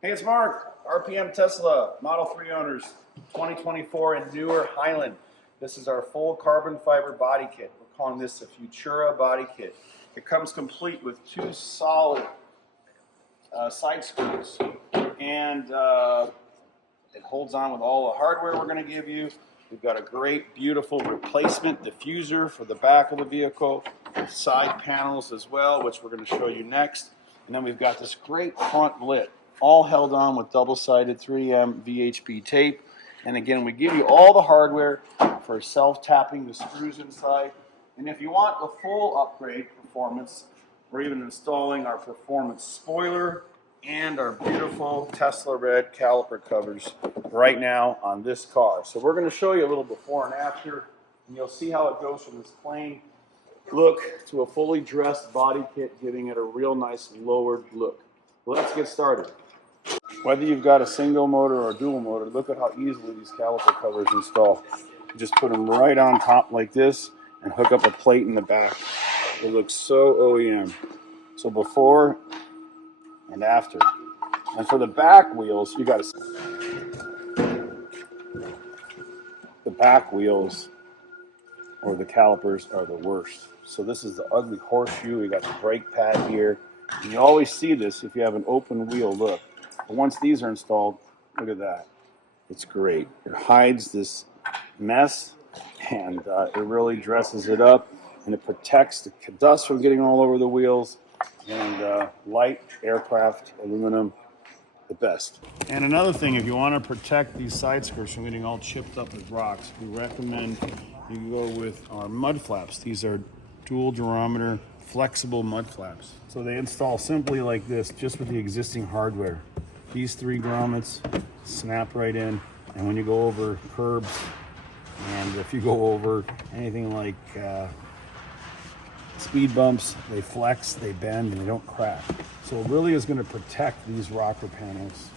Hey, it's Mark, RPM Tesla, Model 3 owners, 2024 and newer Highland. This is our full carbon fiber body kit. We're calling this a Futura body kit. It comes complete with two solid side screws, and it holds on with all the hardware we're going to give you. We've got a great, beautiful replacement diffuser for the back of the vehicle, side panels as well, which we're going to show you next. And then we've got this great front lid, all held on with double-sided 3M VHB tape. And again, we give you all the hardware for self-tapping the screws inside. And if you want the full upgrade performance, we're even installing our performance spoiler and our beautiful Tesla red caliper covers right now on this car. So we're going to show you a little before and after, and you'll see how it goes from this plain look to a fully dressed body kit, giving it a real nice lowered look. Well, let's get started. Whether you've got a single motor or a dual motor, look at how easily these caliper covers install. You just put them right on top like this and hook up a plate in the back. It looks so OEM. So before and after. And for the back wheels, you got to see. The back wheels or the calipers are the worst. So this is the ugly horseshoe. We got the brake pad here. And you always see this if you have an open wheel look. But once these are installed, look at that. It's great. It hides this mess, and it really dresses it up, and it protects the dust from getting all over the wheels. And light aircraft aluminum, the best. And another thing, if you want to protect these side skirts from getting all chipped up with rocks, we recommend you go with our mud flaps. These are dual durometer flexible mud flaps. So they install simply like this, just with the existing hardware. These three grommets snap right in, and when you go over curbs, and if you go over anything like speed bumps, they flex, they bend, and they don't crack. So it really is going to protect these rocker panels.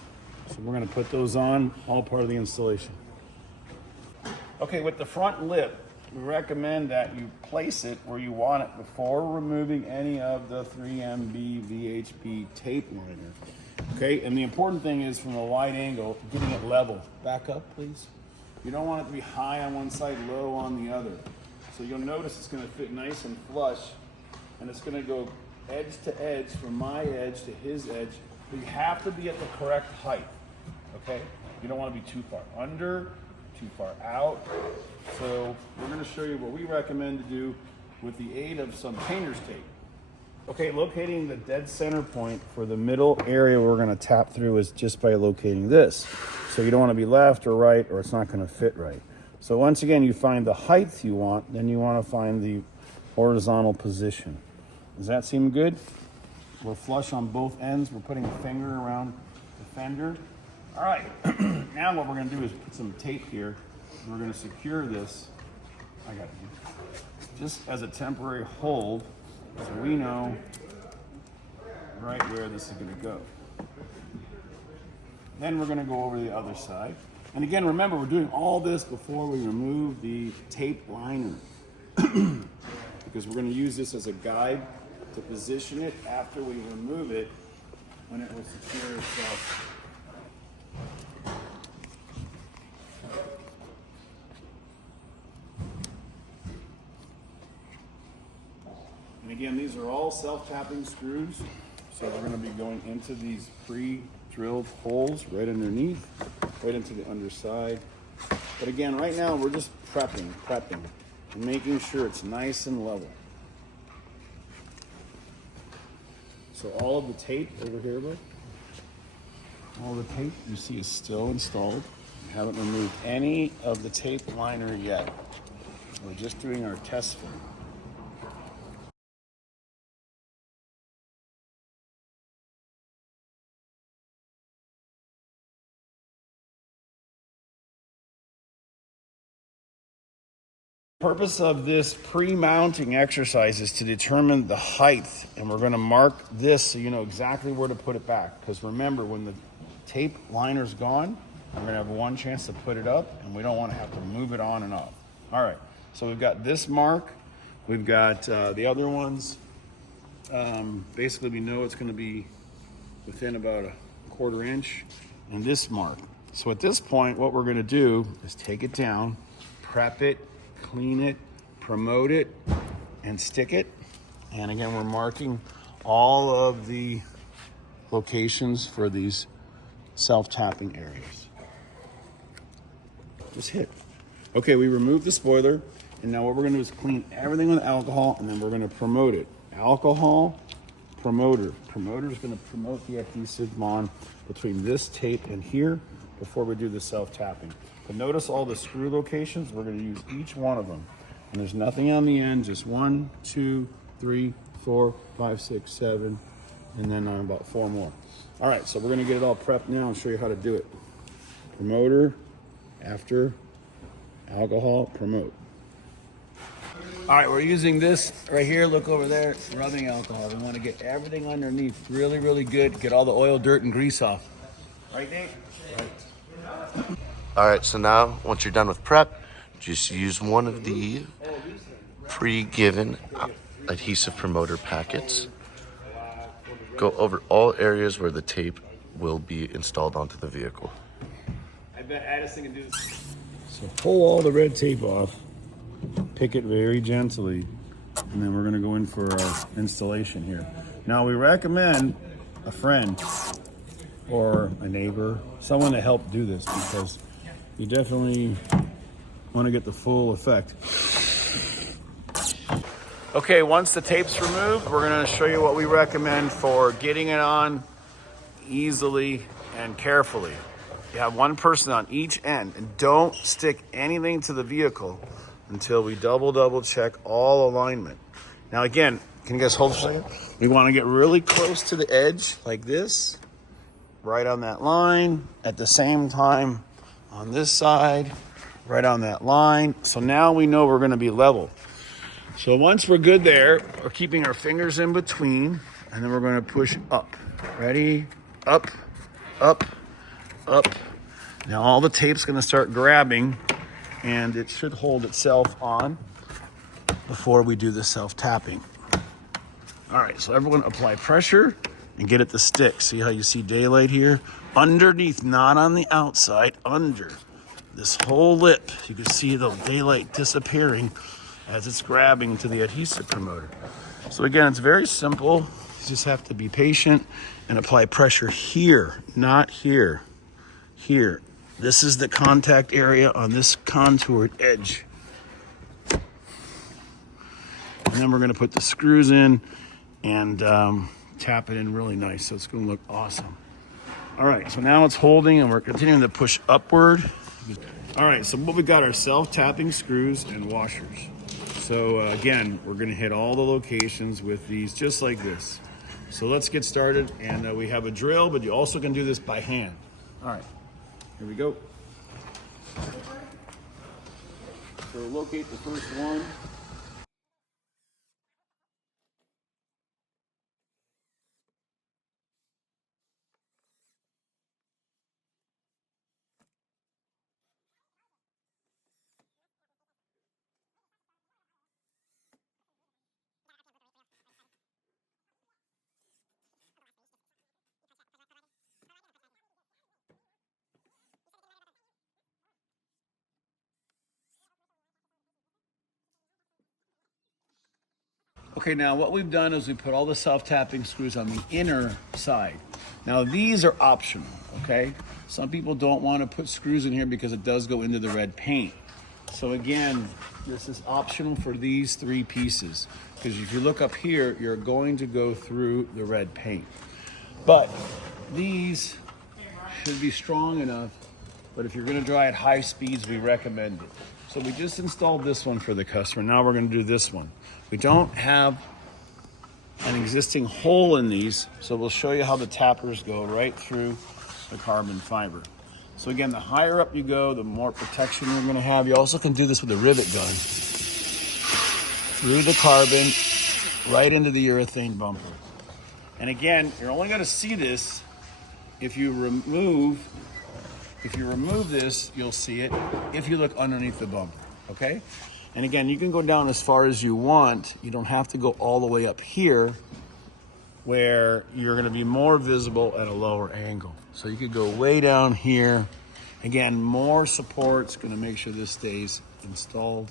So we're going to put those on, all part of the installation. Okay, with the front lip, we recommend that you place it where you want it before removing any of the 3MB VHB tape liner. Okay, and the important thing is from a wide angle, getting it level. Back up, please. You don't want it to be high on one side, low on the other. So you'll notice it's going to fit nice and flush, and it's going to go edge to edge, from my edge to his edge. But you have to be at the correct height, okay? You don't want to be too far under, too far out. So we're going to show you what we recommend to do with the aid of some painter's tape. Okay, locating the dead center point for the middle area we're going to tap through is just by locating this. So you don't want to be left or right, or it's not going to fit right. So once again, you find the height you want, then you want to find the horizontal position. Does that seem good? We're flush on both ends. We're putting a finger around the fender. All right, now what we're going to do is put some tape here. We're going to secure this, I got it, just as a temporary hold, so we know right where this is going to go. Then we're going to go over the other side. And again, remember, we're doing all this before we remove the tape liner, because we're going to use this as a guide to position it after we remove it, when it will secure itself. And again, these are all self-tapping screws, so we're going to be going into these pre-drilled holes right underneath, right into the underside. But again, right now we're just prepping, and making sure it's nice and level. So all of the tape over here, look, all the tape you see is still installed. We haven't removed any of the tape liner yet. We're just doing our test fit. The purpose of this pre-mounting exercise is to determine the height, and we're going to mark this so you know exactly where to put it back. Because remember, when the tape liner's gone, we're going to have one chance to put it up, and we don't want to have to move it on and off. All right, so we've got this mark, we've got the other ones. Basically, we know it's going to be within about 1/4 inch, and this mark. So at this point, what we're gonna do is take it down, prep it, clean it, promote it, and stick it. And again, we're marking all of the locations for these self-tapping areas. Just hit. Okay, we removed the spoiler, and now what we're gonna do is clean everything with alcohol, and then we're gonna promote it. Alcohol, promoter. Promoter is gonna promote the adhesive bond between this tape and here before we do the self-tapping. But notice all the screw locations, we're gonna use each one of them. And there's nothing on the end, just 1, 2, 3, 4, 5, 6, 7, and then about 4 more. All right, so we're gonna get it all prepped now and show you how to do it. Promoter, after, alcohol, promote. All right, we're using this right here. Look over there, rubbing alcohol. We want to get everything underneath really, really good. Get all the oil, dirt, and grease off. Right, Nate? Right. All right, so now once you're done with prep, just use one of the pre-given adhesive promoter packets. Go over all areas where the tape will be installed onto the vehicle. I bet Addison can do this. So pull all the red tape off, pick it very gently, and then we're gonna go in for our installation here. Now we recommend a friend or a neighbor, someone to help do this, because you definitely wanna get the full effect. Okay, once the tape's removed, we're gonna show you what we recommend for getting it on easily and carefully. You have one person on each end, and don't stick anything to the vehicle until we double check all alignment. Now again, can you guys hold for a second? We wanna get really close to the edge like this, right on that line, at the same time on this side, right on that line. So now we know we're gonna be level. So once we're good there, we're keeping our fingers in between, and then we're gonna push up. Ready? Up, up, up. Now all the tape's gonna start grabbing, and it should hold itself on before we do the self-tapping. All right, so everyone apply pressure and get it to stick. See how you see daylight here? Underneath, not on the outside, under this whole lip. You can see the daylight disappearing as it's grabbing to the adhesive promoter. So again, it's very simple. You just have to be patient and apply pressure here, not here, here. This is the contact area on this contoured edge. And then we're gonna put the screws in and tap it in really nice. So it's gonna look awesome. All right, so now it's holding and we're continuing to push upward. All right, so what we got are self-tapping screws and washers. So again, we're gonna hit all the locations with these just like this. So let's get started, and we have a drill, but you also can do this by hand. All right, here we go. So locate the first one. Okay, now what we've done is we put all the self-tapping screws on the inner side. Now these are optional, okay? Some people don't want to put screws in here because it does go into the red paint. So again, this is optional for these 3 pieces, because if you look up here, you're going to go through the red paint. But these should be strong enough, but if you're gonna dry at high speeds, we recommend it. So we just installed this one for the customer. Now we're gonna do this one. We don't have an existing hole in these, so we'll show you how the tappers go right through the carbon fiber. So again, the higher up you go, the more protection you're gonna have. You also can do this with a rivet gun. Through the carbon, right into the urethane bumper. And again, you're only gonna see this if you remove this, you'll see it if you look underneath the bumper, okay? And again, you can go down as far as you want. You don't have to go all the way up here where you're going to be more visible at a lower angle. So you could go way down here. Again, more support's going to make sure this stays installed.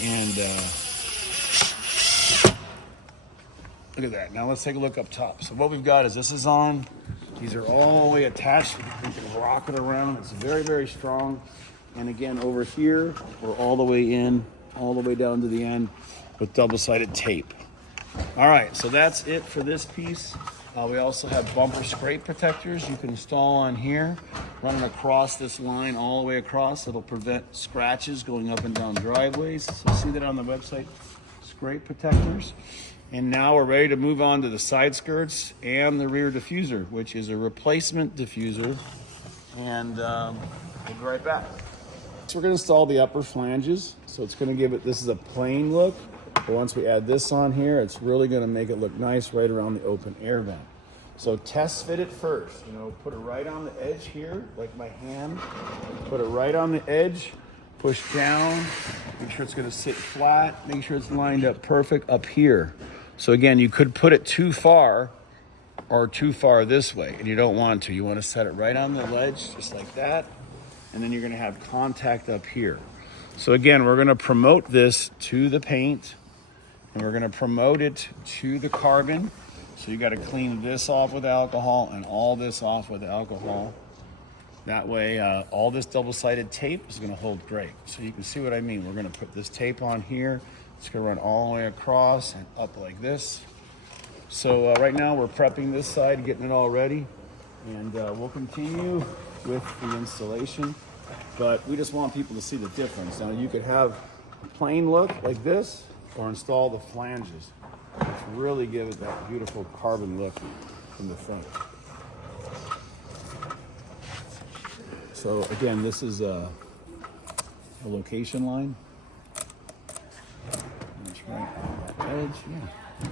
And look at that. Now let's take a look up top. So what we've got is this is on. These are all the way attached. You can rock it around. It's very, very strong. And again, over here, we're all the way in, all the way down to the end with double-sided tape. All right, so that's it for this piece. We also have bumper scrape protectors you can install on here, running across this line all the way across. It'll prevent scratches going up and down driveways. So see that on the website, scrape protectors. And now we're ready to move on to the side skirts and the rear diffuser, which is a replacement diffuser. And we'll be right back. So we're going to install the upper flanges. So it's going to give it, this is a plain look. But once we add this on here, it's really going to make it look nice right around the open air vent. So test fit it first. You know, put it right on the edge here, like my hand. Put it right on the edge. Push down. Make sure it's going to sit flat. Make sure it's lined up perfect up here. So again, you could put it too far or too far this way, and you don't want to. You want to set it right on the ledge, just like that. And then you're going to have contact up here. So again, we're going to promote this to the paint. And we're going to promote it to the carbon. So you got to clean this off with alcohol and all this off with alcohol. That way, all this double-sided tape is going to hold great. So you can see what I mean. We're going to put this tape on here. It's going to run all the way across and up like this. So right now we're prepping this side, getting it all ready. And we'll continue with the installation. But we just want people to see the difference. Now you could have a plain look like this, or install the flanges, which really give it that beautiful carbon look in the front. So again, this is a location line. That's right on that edge, yeah.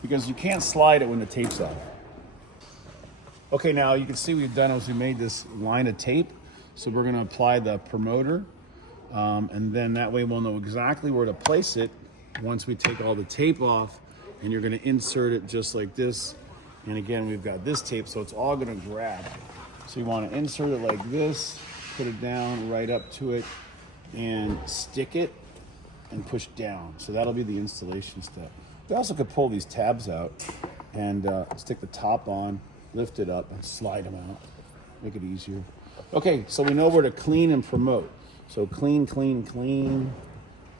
Because you can't slide it when the tape's off. Okay, now you can see what we've done is we made this line of tape. So we're gonna apply the promoter. And then that way we'll know exactly where to place it once we take all the tape off, and you're going to insert it just like this. And again, we've got this tape, so it's all going to grab. So you want to insert it like this, put it down right up to it, and stick it and push down. So that'll be the installation step. We also could pull these tabs out and stick the top on, lift it up, and slide them out. Make it easier. Okay, so we know where to clean and promote. So clean, clean, clean,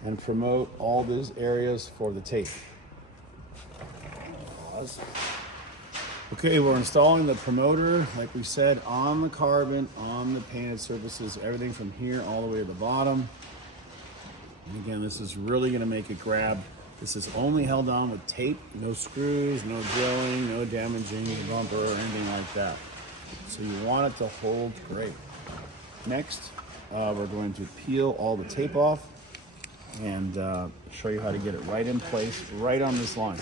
and promote all these areas for the tape. Pause. Okay, we're installing the promoter, like we said, on the carbon, on the painted surfaces, everything from here all the way to the bottom. And again, this is really gonna make it grab. This is only held on with tape, no screws, no drilling, no damaging the bumper or anything like that. So you want it to hold great. Next, we're going to peel all the tape off and show you how to get it right in place, right on this line.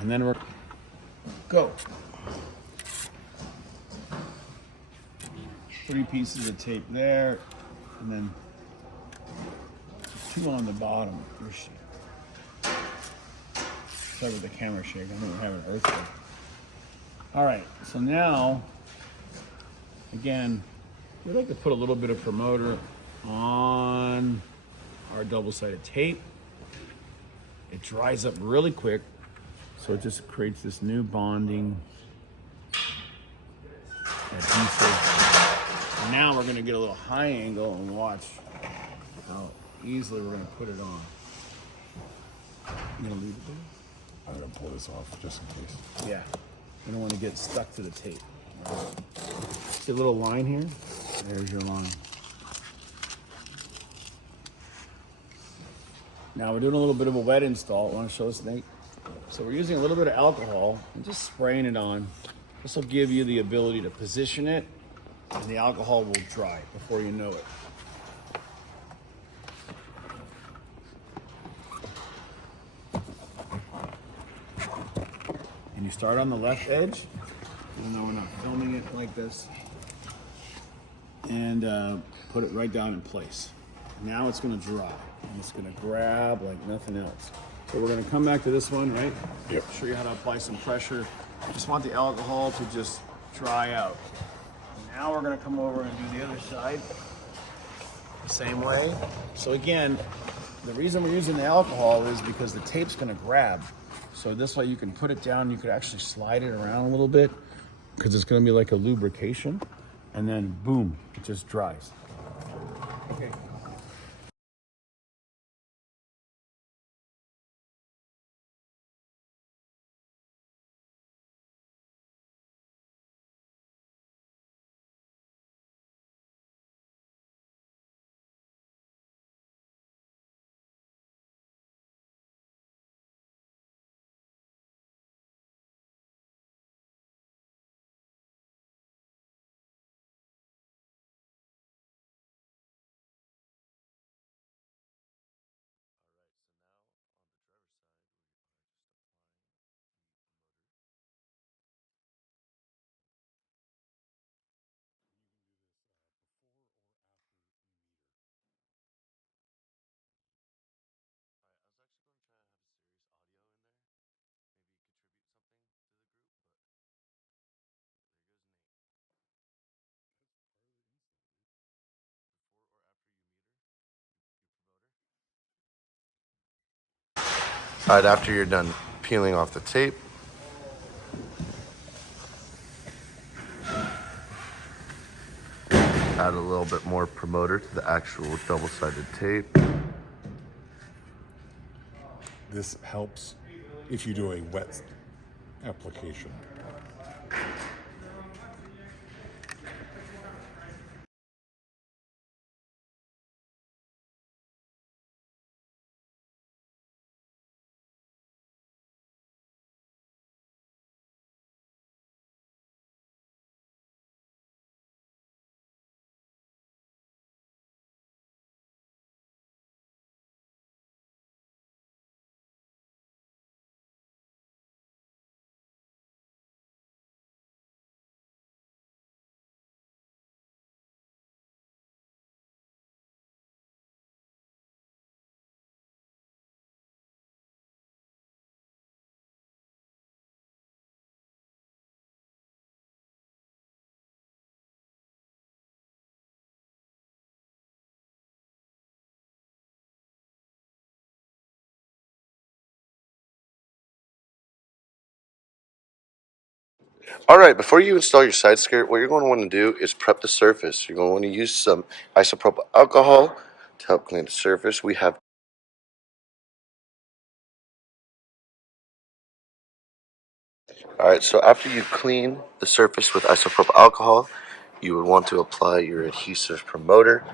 And then we're, go. 3 pieces of tape there, and then 2 on the bottom. Sorry with the camera shake, I think we're having an earthquake. All right, so now, again, we like to put a little bit of promoter on our double-sided tape. It dries up really quick, so it just creates this new bonding adhesive. And now we're gonna get a little high angle and watch how easily we're gonna put it on. You gonna leave it there? I'm gonna pull this off just in case. Yeah, you don't want to get stuck to the tape. See a little line here? There's your line. Now we're doing a little bit of a wet install. I want to show this, Nate. So we're using a little bit of alcohol and just spraying it on. This will give you the ability to position it, and the alcohol will dry before you know it. And you start on the left edge, even though we're not filming it like this, and put it right down in place. Now it's gonna dry, and it's gonna grab like nothing else. So we're going to come back to this one, right? Yep. Show you how to apply some pressure. Just want the alcohol to just dry out. Now we're going to come over and do the other side the same way. So again, the reason we're using the alcohol is because the tape's going to grab. So this way you can put it down, you could actually slide it around a little bit because it's going to be like a lubrication, and then boom, it just dries. Okay. All right, after you're done peeling off the tape, add a little bit more promoter to the actual double-sided tape. This helps if you do a wet application. All right, before you install your side skirt, what you're going to want to do is prep the surface. You're going to want to use some isopropyl alcohol to help clean the surface. We have All right, so after you clean the surface with isopropyl alcohol, you would want to apply your adhesive promoter.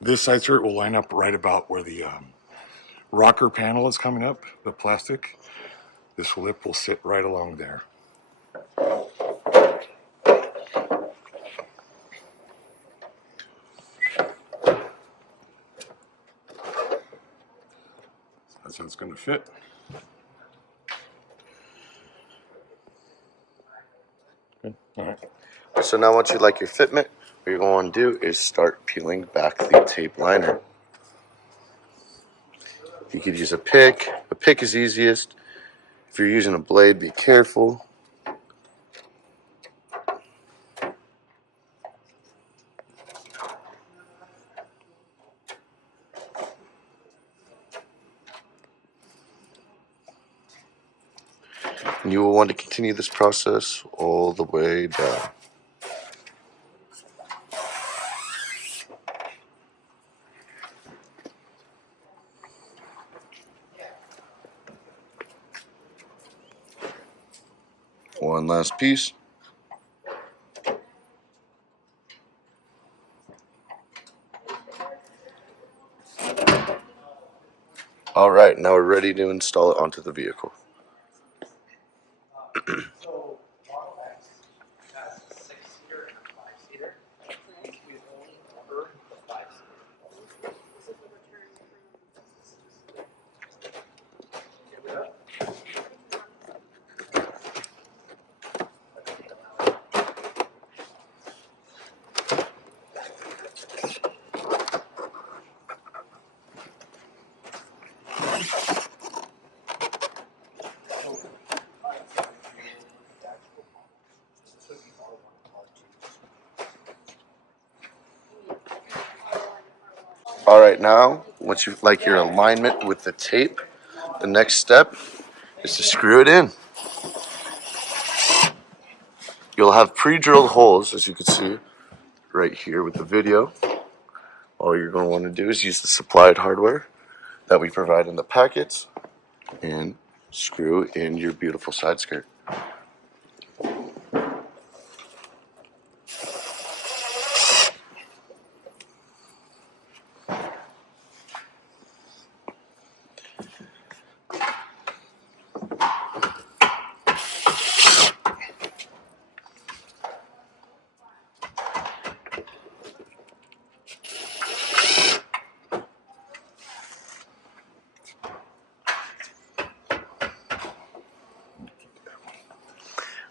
This side skirt will line up right about where the rocker panel is coming up, the plastic. This lip will sit right along there. That's how it's going to fit. Good. All right. So now once you like your fitment, what you're going to do is start peeling back the tape liner. You could use a pick. A pick is easiest. If you're using a blade, be careful. And you will want to continue this process all the way down. One last piece. All right, now we're ready to install it onto the vehicle. All right, now once you like your alignment with the tape, the next step is to screw it in. You'll have pre-drilled holes, as you can see right here with the video. All you're going to want to do is use the supplied hardware that we provide in the packets and screw in your beautiful side skirt.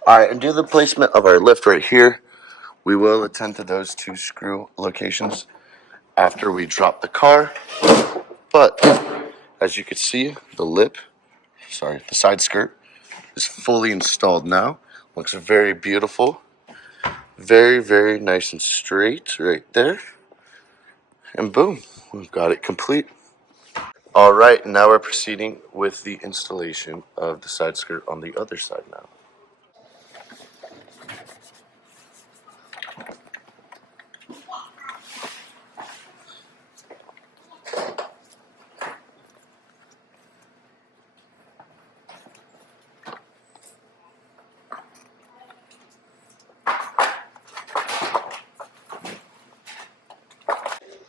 All right, and due to the placement of our lift right here, we will attend to those 2 screw locations after we drop the car. But as you can see, the side skirt is fully installed now. Looks very beautiful. Very, very nice and straight right there. And boom, we've got it complete. All right, now we're proceeding with the installation of the side skirt on the other side now.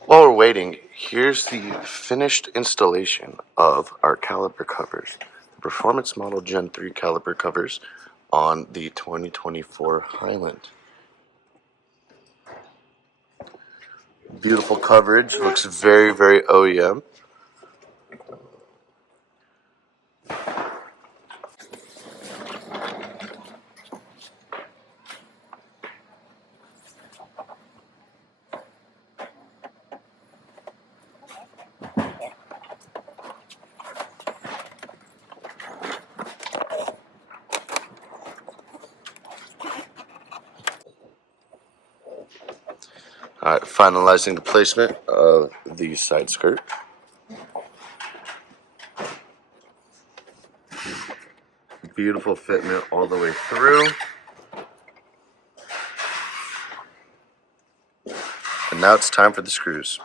While we're waiting, here's the finished installation of our caliper covers, the Performance Model Gen 3 caliper covers on the 2024 Highland. Beautiful coverage, looks very, very OEM. All right, finalizing the placement of the side skirt. Beautiful fitment all the way through. And now it's time for the screws.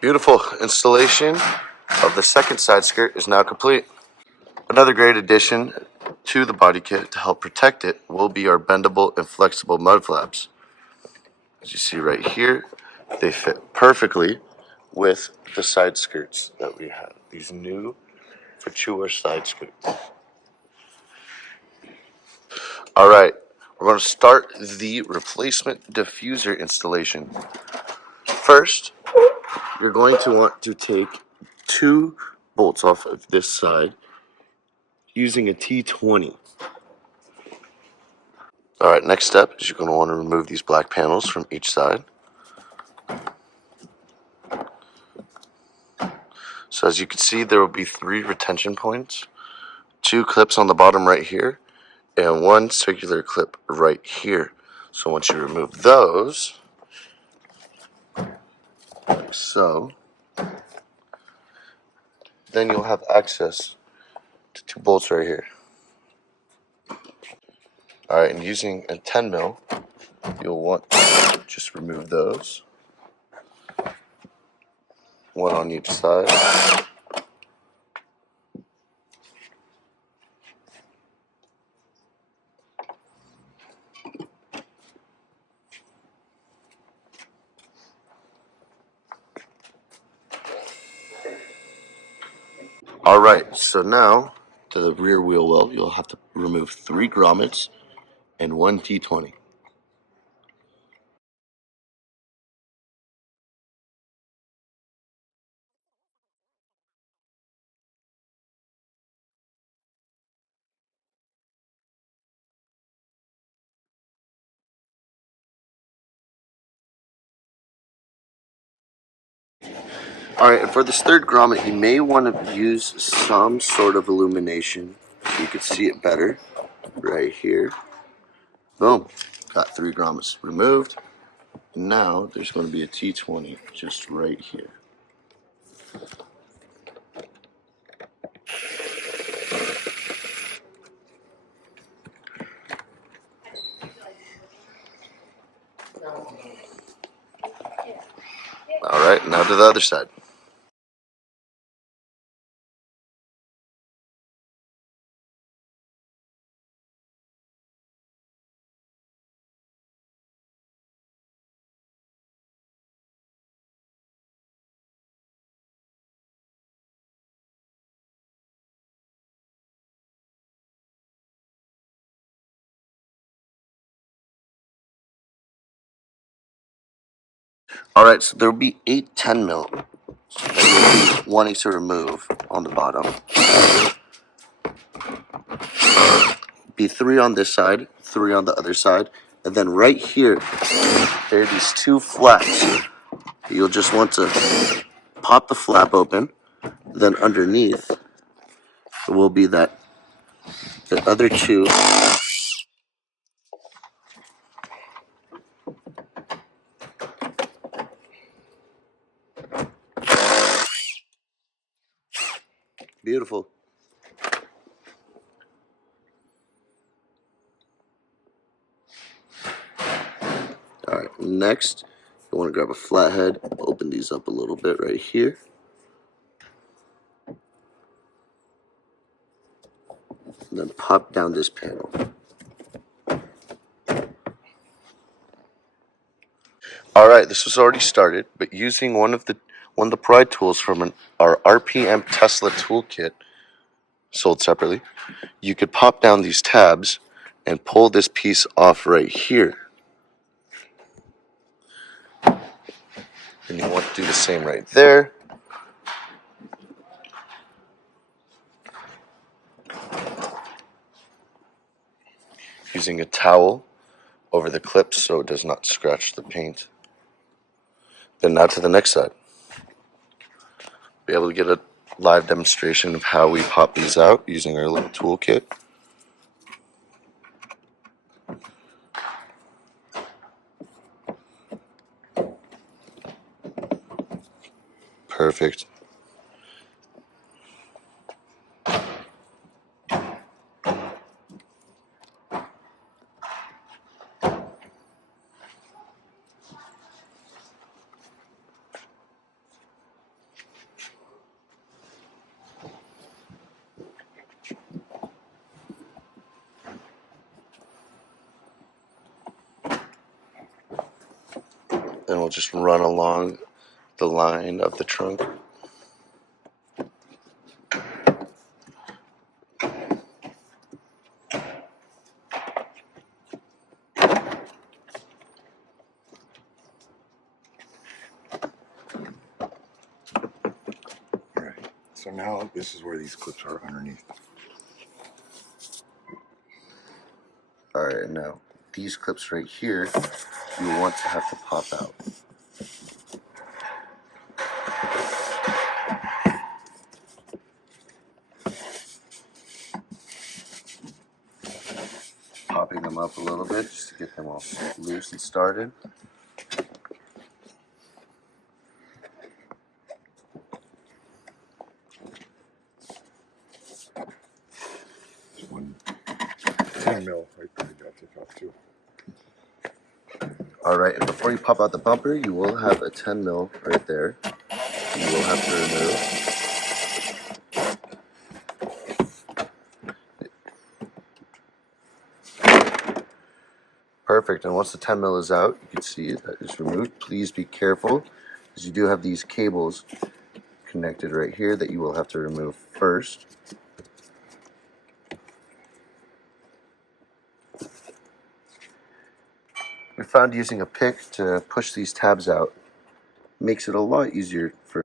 Beautiful installation of the second side skirt is now complete. Another great addition to the body kit to help protect it will be our bendable and flexible mud flaps. As you see right here, they fit perfectly with the side skirts that we have. These new Futura side skirts. All right, we're going to start the replacement diffuser installation. First, you're going to want to take 2 bolts off of this side using a T20. All right, next step is you're going to want to remove these black panels from each side. So as you can see, there will be 3 retention points, 2 clips on the bottom right here, and 1 circular clip right here. So once you remove those, like so, then you'll have access to 2 bolts right here. All right, and using a 10 mil, you'll want to just remove those. 1 on each side. All right, so now to the rear wheel well, you'll have to remove 3 grommets and 1 T20. Alright, and for this third grommet, you may want to use some sort of illumination so you can see it better. Right here. Boom. Got 3 grommets removed. Now there's going to be a T20 just right here. Alright, now to the other side. Alright, so there will be 8 10 mil that you'll be wanting to remove on the bottom. Be 3 on this side, 3 on the other side, and then right here, there are these 2 flaps. You'll just want to pop the flap open, then underneath will be the other 2. Beautiful. Alright, next, you want to grab a flathead, open these up a little bit right here. And then pop down this panel. Alright, this was already started, but using one of the pry tools from our RPM Tesla toolkit, sold separately, you could pop down these tabs and pull this piece off right here. And you want to do the same right there. Using a towel over the clips so it does not scratch the paint. Then now to the next side. Be able to get a live demonstration of how we pop these out using our little toolkit. Perfect. Then we'll just run along the line of the trunk. Right. So now this is where these clips are underneath. Alright, now these clips right here, you want to have to pop out. Popping them up a little bit just to get them all loose and started. There's one 10 mil right there. You gotta take off too. Alright, and before you pop out the bumper, you will have a 10 mil right there. You will have to remove. Perfect, and once the 10 mil is out, you can see that is removed. Please be careful, because you do have these cables connected right here that you will have to remove first. We found using a pick to push these tabs out makes it a lot easier for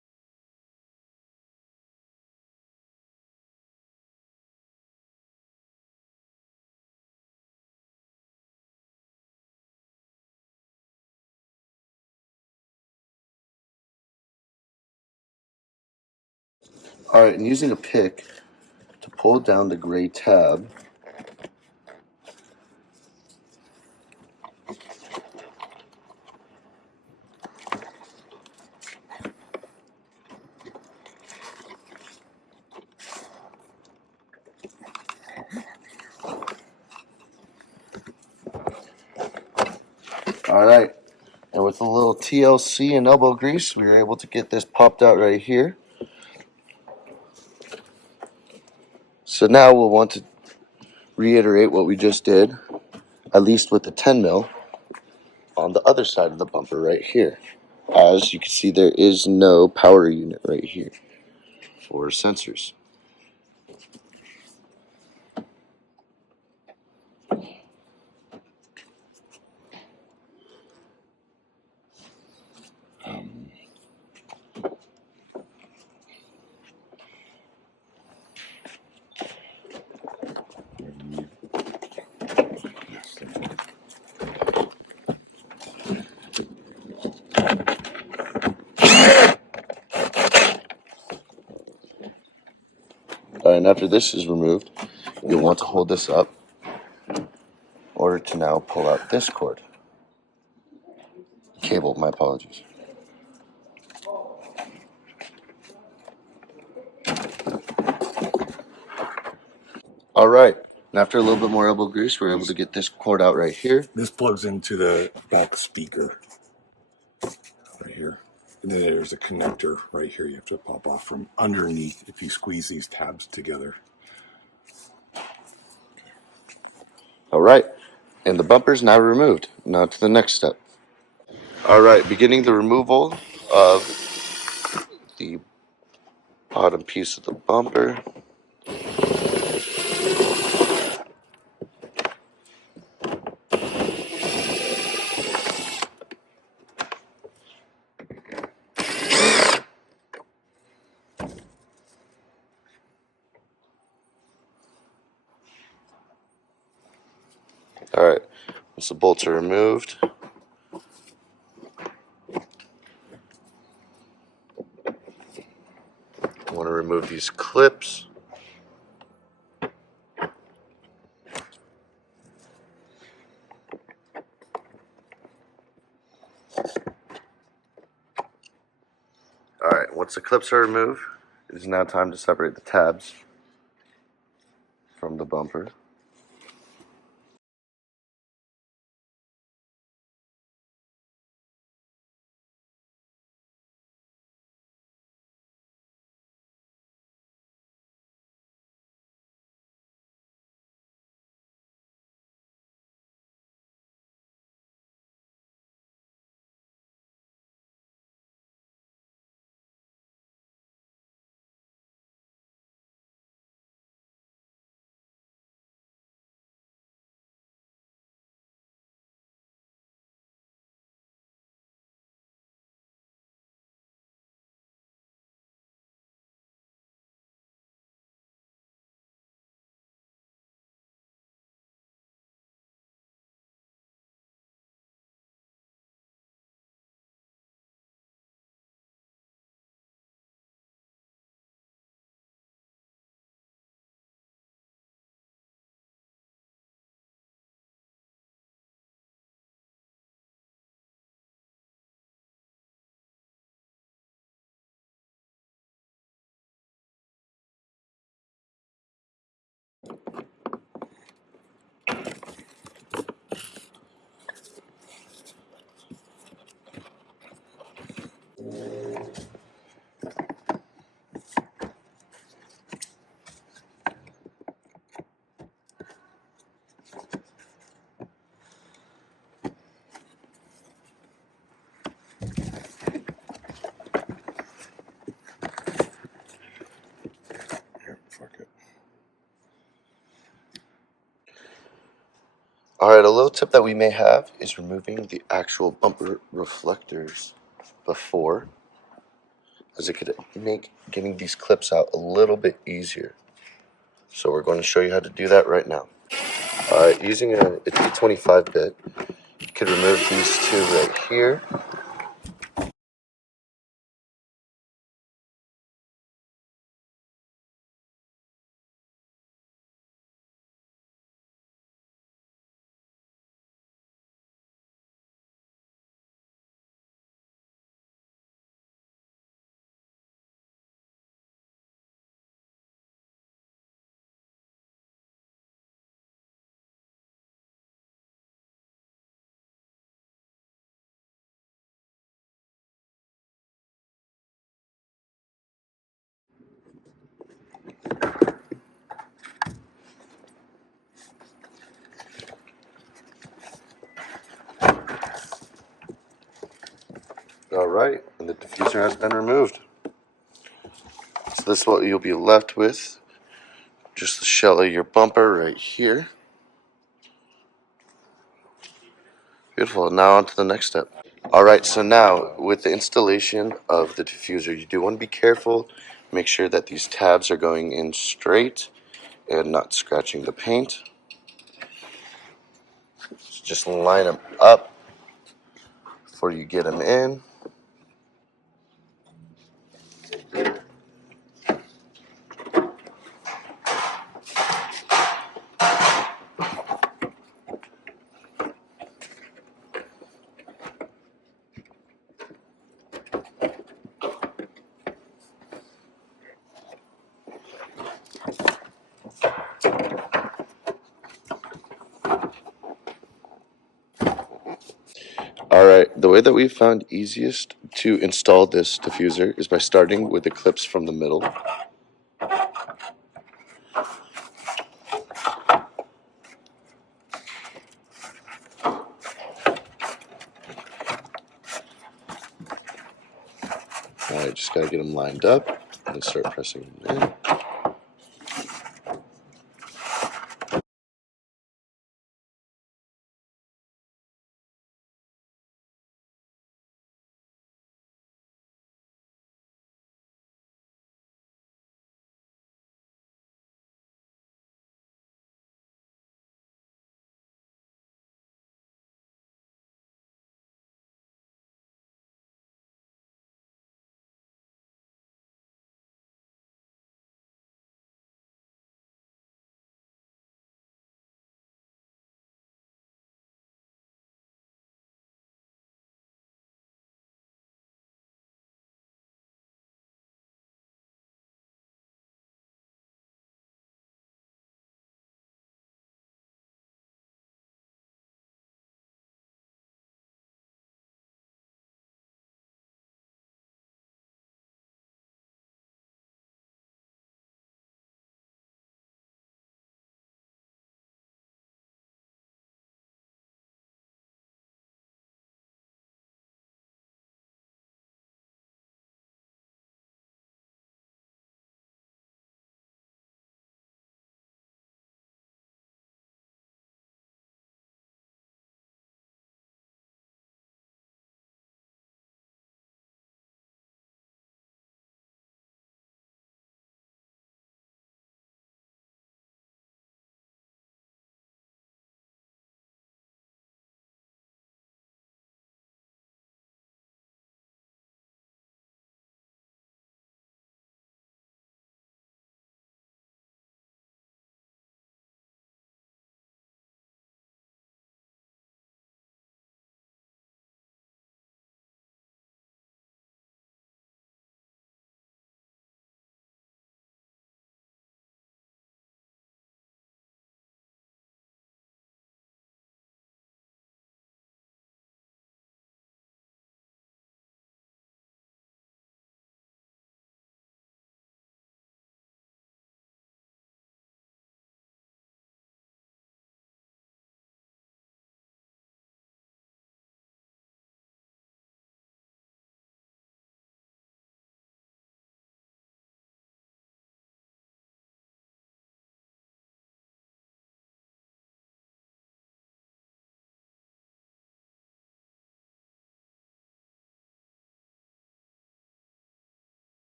All right, and using a pick to pull down the gray tab. All right, and with a little TLC and elbow grease, we were able to get this popped out right here. So now we'll want to reiterate what we just did, at least with the 10 mil on the other side of the bumper right here. As you can see, there is no power unit right here for sensors. And after this is removed, you'll want to hold this up in order to now pull out this cord. Cable, my apologies. All right, and after a little bit more elbow grease, we're able to get this cord out right here. This plugs into the back speaker right here. And then there's a connector right here you have to pop off from underneath if you squeeze these tabs together. All right, and the bumper's now removed. Now to the next step. All right, beginning the removal of the bottom piece of the bumper. All right, once the bolts are removed, I want to remove these clips. All right, once the clips are removed, it is now time to separate the tabs from the bumper. Here, fuck it. All right, a little tip that we may have is removing the actual bumper reflectors before, as it could make getting these clips out a little bit easier. So we're going to show you how to do that right now. All right, using a T25 bit, you could remove these two right here. All right, and the diffuser has been removed. So this is what you'll be left with. Just the shell of your bumper right here. Beautiful. Now on to the next step. All right, so now with the installation of the diffuser, you do want to be careful. Make sure that these tabs are going in straight and not scratching the paint. So just line them up before you get them in. All right, the way that we found easiest to install this diffuser is by starting with the clips from the middle. All right, just gotta get them lined up and then start pressing them in.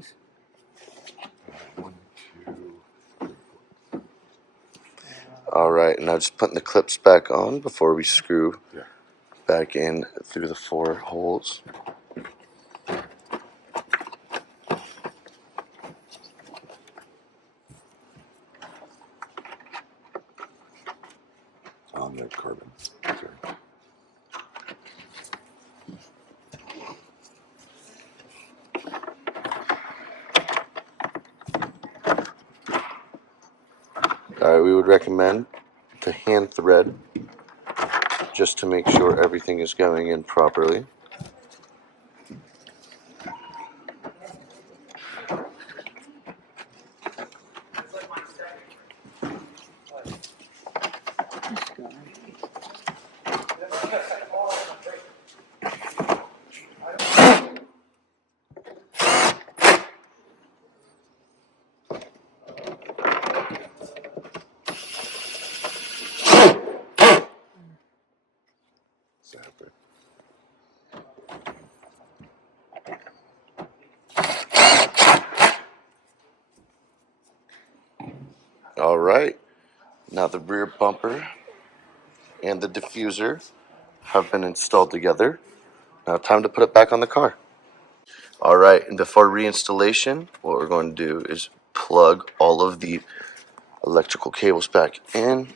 nice. 1, 2. All right, now just putting the clips back on before we screw Yeah. back in through the 4 holes. On the carbon. Sorry. All right, we would recommend to hand thread just to make sure everything is going in properly. Zap it. All right, now the rear bumper and the diffuser have been installed together. Now time to put it back on the car. All right, and before reinstallation, what we're going to do is plug all of the electrical cables back in.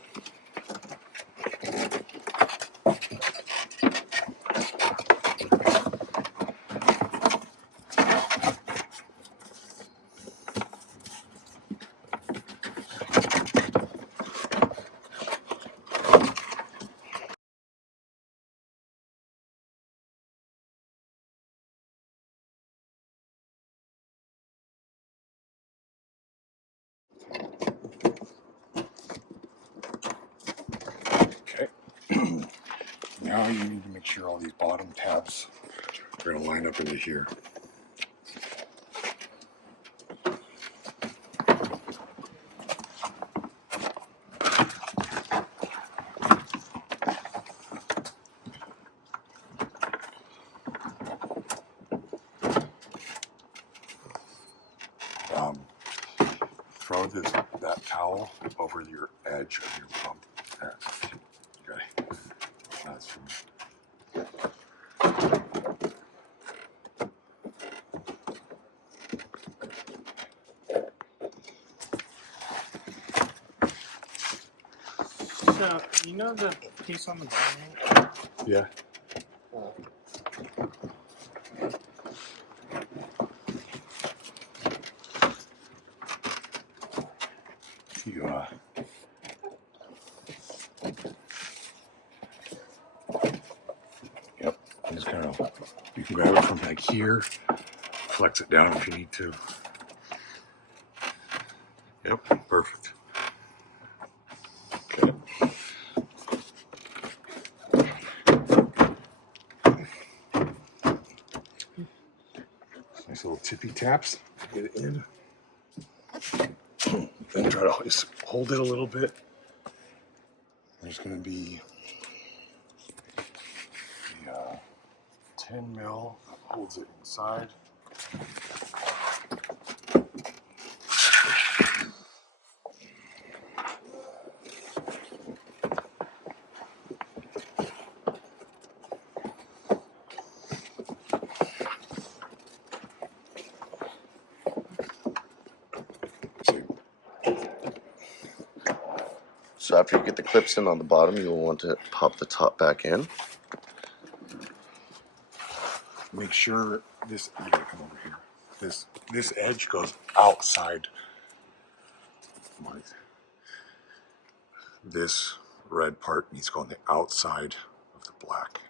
Okay. Now you need to make sure all these bottom tabs are going to line up into here. Throw that towel over your edge of your pump. There. Okay. That's from. So, you know the piece on the bottom? Yeah. You Yep. Just kind of. You can grab it from like here, flex it down if you need to. Yep. Perfect. Okay. Nice little tippy taps to get it in. Then try to just hold it a little bit. There's going to be the 10 mil that holds it inside. So after you get the clips in on the bottom, you will want to pop the top back in. Make sure this, you gotta come over here. This edge goes outside. This red part needs to go on the outside of the black.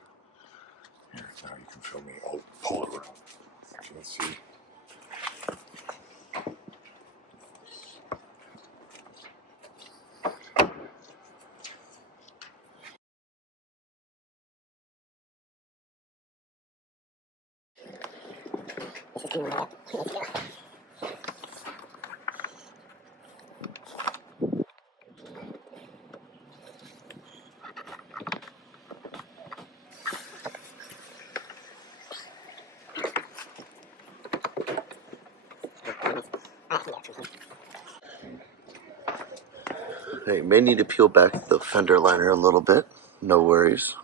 Here, now you can feel me. I'll pull it around. Okay, let's see. Hey, may need to peel back the fender liner a little bit. No worries.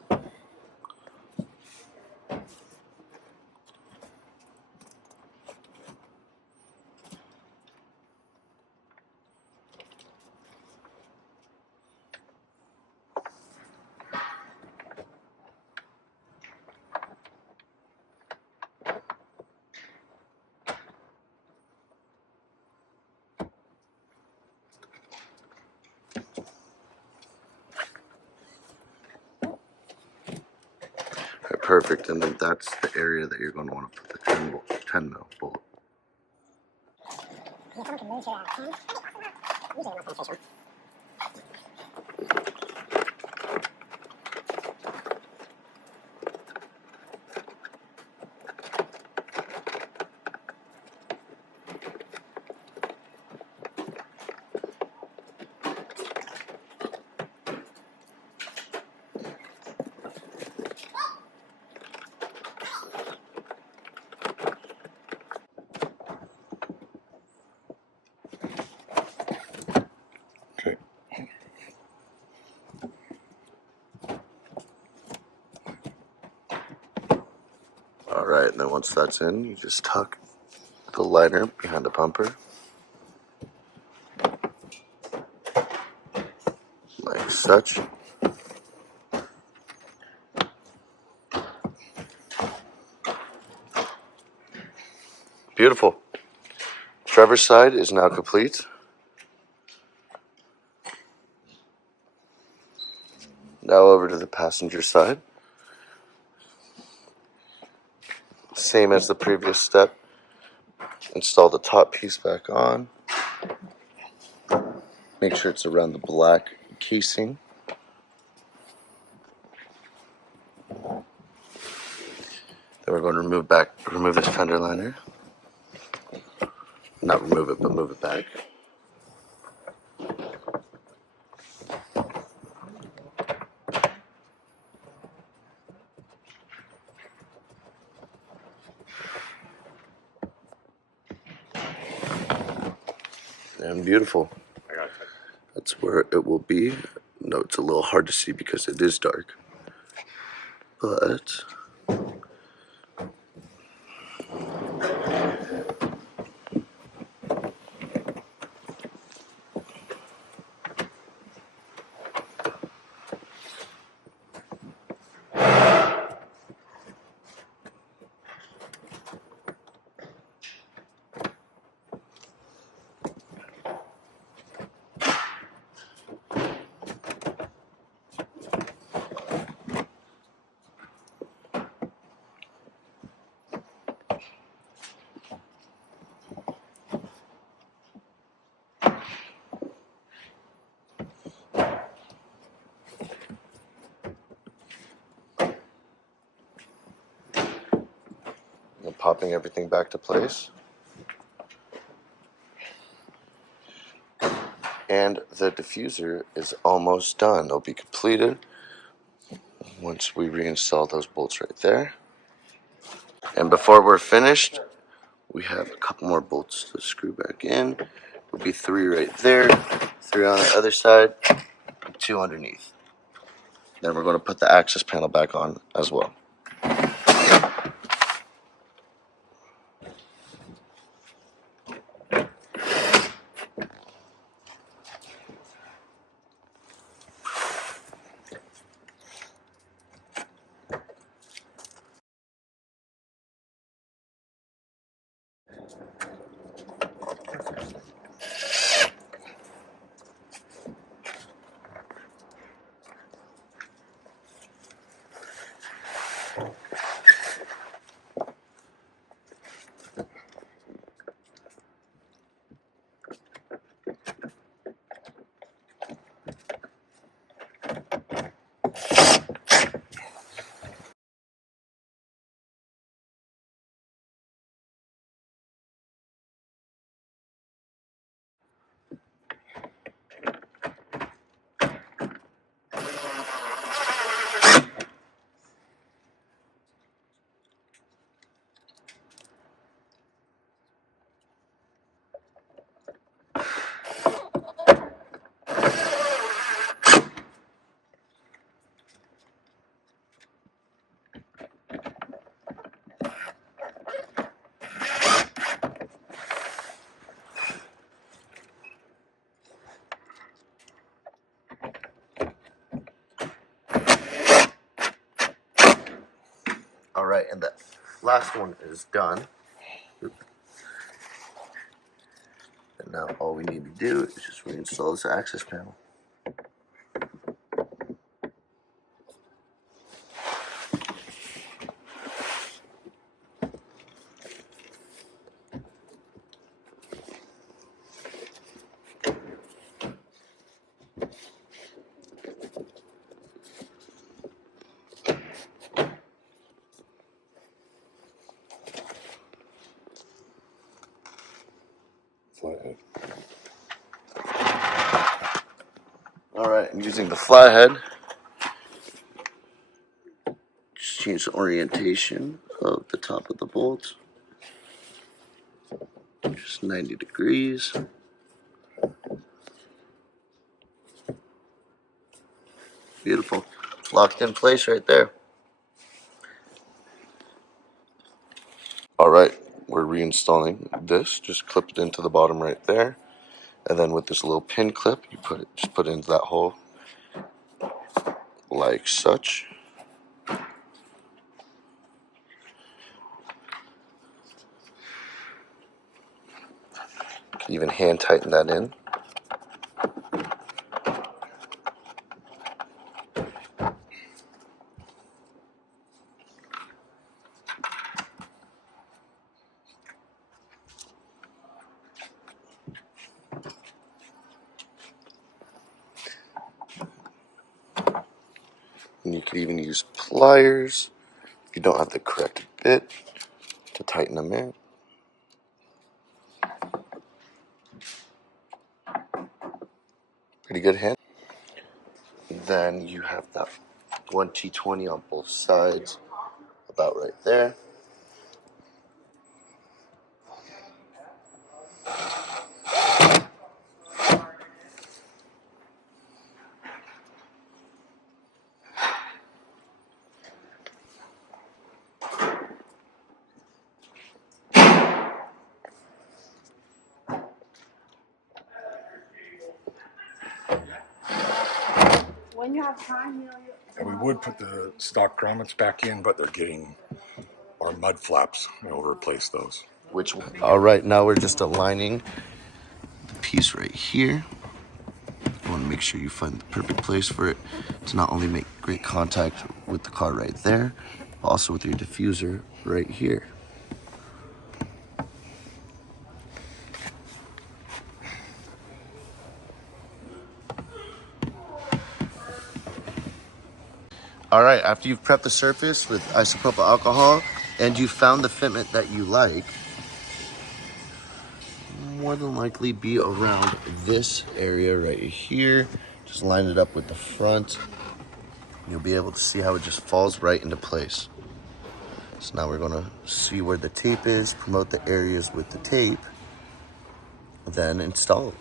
Right, perfect, and then that's the area that you're going to want to put the 10 mil bolt. Okay. All right, and then once that's in, you just tuck the liner behind the bumper, like such. Beautiful. Trevor's side is now complete. Now over to the passenger side. Same as the previous step. Install the top piece back on. Make sure it's around the black casing. Then we're going to remove this fender liner. Not remove it, but move it back. And beautiful. That's where it will be. No, it's a little hard to see because it is dark. But popping everything back to place. And the diffuser is almost done. It'll be completed once we reinstall those bolts right there. And before we're finished, we have a couple more bolts to screw back in. It'll be 3 right there, 3 on the other side, 2 underneath. Then we're going to put the access panel back on as well. All right, and the last one is done. And now all we need to do is just reinstall this access panel. Flathead. All right, I'm using the flathead. Just change the orientation of the top of the bolt. Just 90 degrees. Beautiful. Locked in place right there. All right, we're reinstalling this. Just clip it into the bottom right there. And then with this little pin clip, you just put it into that hole like such. You can even hand tighten that in. And you could even use pliers if you don't have the correct bit to tighten them in. Pretty good hand. Then you have that 1T20 on both sides, about right there. When you have time, And we would put the stock grommets back in, but they're getting our mud flaps. We'll replace those. Which one? All right, now we're just aligning the piece right here. You want to make sure you find the perfect place for it to not only make great contact with the car right there, but also with your diffuser right here. All right, after you've prepped the surface with isopropyl alcohol and you found the fitment that you like, more than likely be around this area right here. Just line it up with the front. You'll be able to see how it just falls right into place. So now we're gonna see where the tape is, promote the areas with the tape, then install it.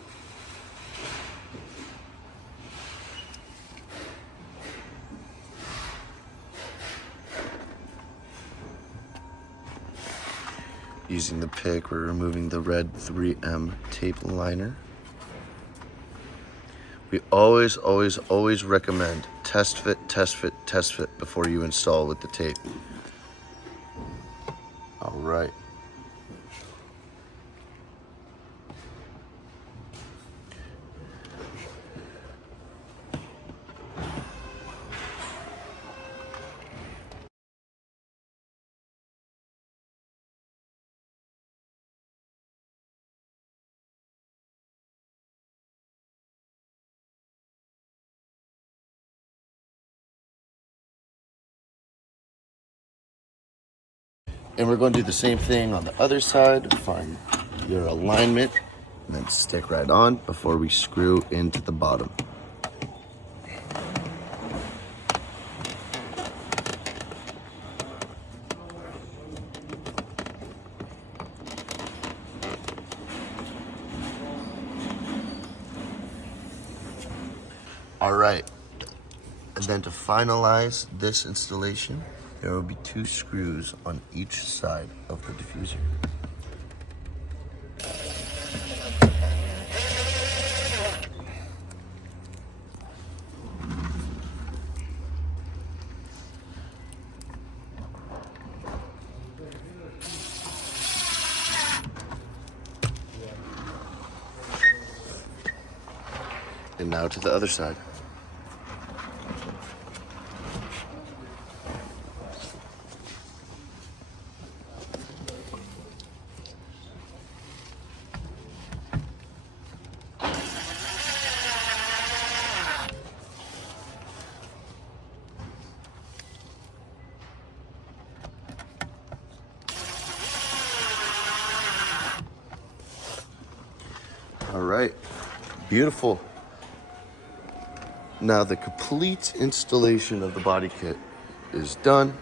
Using the pick, we're removing the red 3M tape liner. We always recommend test fit before you install with the tape. All right. And we're going to do the same thing on the other side. Find your alignment and then stick right on before we screw into the bottom. All right, and then to finalize this installation, there will be 2 screws on each side of the diffuser. And now to the other side. All right, beautiful. Now the complete installation of the body kit is done.